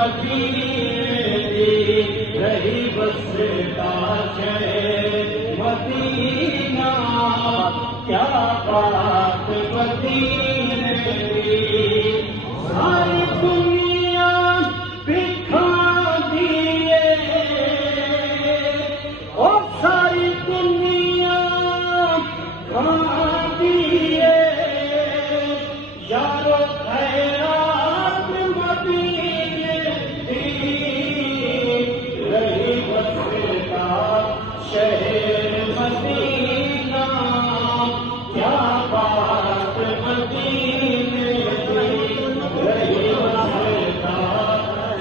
مدینے دی رہی بستا شہر مدینہ کیا بات مدینے دی ساری دنیا بکھا دیے اور ساری دنیا کھا دیے یارو خیرات مدینے دی رہی بستا شہر مدینہ کیا بات مدینے دی رہی بستا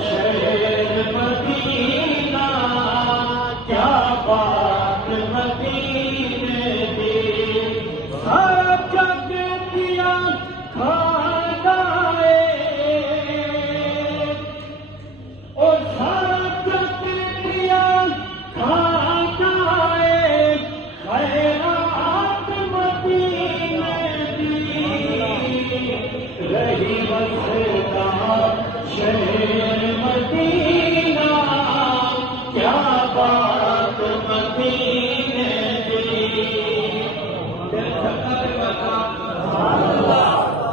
شہر مدینہ کیا بات مدینے دی سارا جگ دیا کھانا اور سارا جگ دیا کھانا خیرات مدینے دی رہی بستا شہر مدینہ کیا بات مدینے دی دل تھکا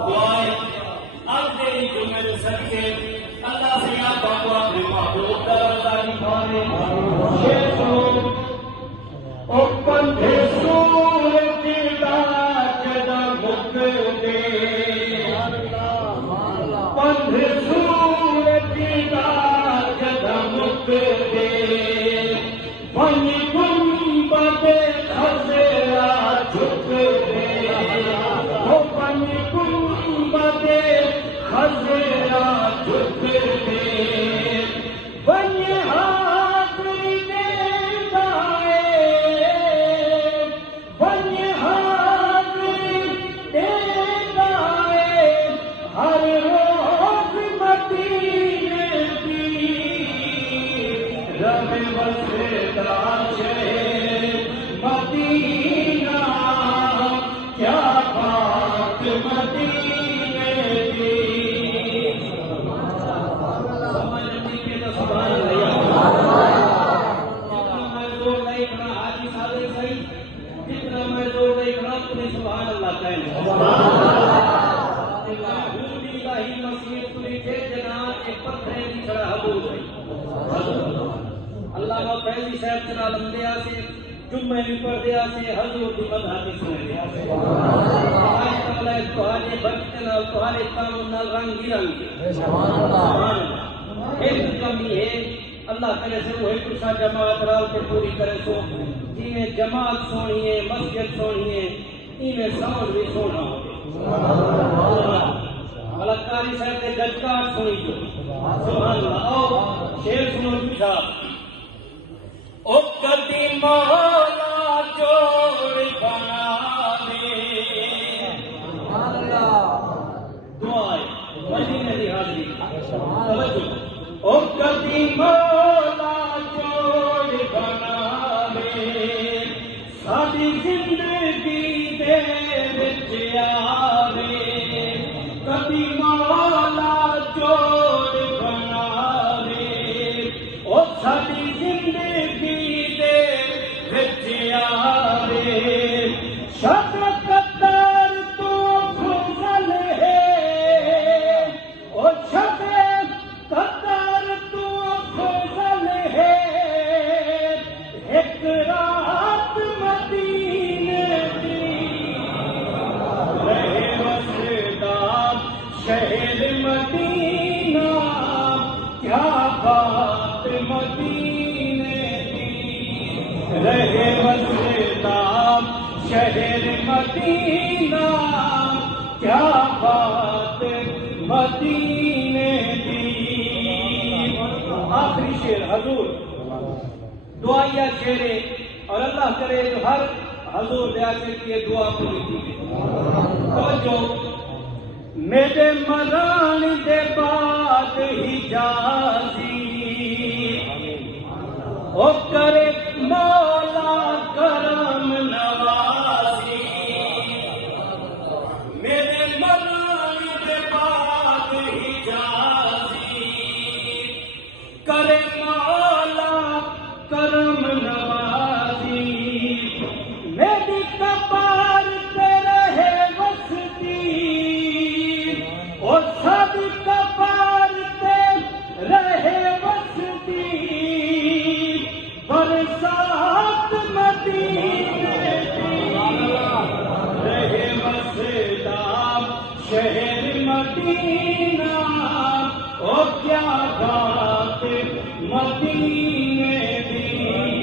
دعائیں اب تیری جمعے صدقے اللہ سے یا بابو اپنے محبوب کا رضا نکھارے شیر سنو او پندھے سورج دا جدا مک دے پندھے سورج دا جدا مک دے بن گنبد خضرا جھک دے او بن گنبد خضرا جھک دے بن حاضری دیتا ہے بن حاضری دیتا ہے ہر روز مدینے دی رب بستا شہر مدینہ کیا بات مدینے دی سمجھ نہیں کے تو سبحان اللہ جتنا میں زور نہیں کھڑا حاجی صاحب صحیح جتنا میں زور نہیں کھڑا تمہیں سبحان اللہ کہنے ہی مسیح تمہیں تھے جناب ایک پتھرے کی کھڑا حضور اللہ کا پہلی صاحب چنا لمدیا سے جمعے بھی پڑھ دیا سے حضور کی مدح کی سنے دیا سے آج تعالیٰ تمہارے بچے نال تمہارے کام نال رنگ ہی رنگ ہے سبحان اللہ ایک کمی ہے اللہ کرے سے وہی کچھ جماعت رال کے پوری کرے سو جی میں جماعت سونی ہے مسجد سونی ہے ای میں ساؤنڈ بھی سونا ہو ملکاری صاحب نے گجکار سنی جو سبحان اللہ آؤ شیر سنو صاحب او کدی مولا جوڑ بنا دے دعائے مدینے دی حاضری توجہ او کدی مولا جوڑ بنا دے ساری زندگی دے وچ آوے کبھی مولا جوڑ بنا دے او ساری زندگی دے وچ آوے شک قدر تو فضل ہے او شک قدر تو فضل ہے ایک رات مدینے دی رہے بستا شہر مدینہ کیا بات مدینے دی رہے بستا شہر مدینہ کیا بات مدینے دی آخری شعر حضور دعائیہ شعر اور اللہ کرے تو ہر حضور دعا کی یہ دعا پوری تھی توجہ میرے مران دے بعد حجازی او کرے مولا کرم نوازی میرے مران دے بعد حجازی کرم نوازی میری کپار تے رہے وسدی اور سب کپار تے رہے وسدی برسات مدینے دی رہے وسدا شہر مدینہ او کیا بات مدینے دی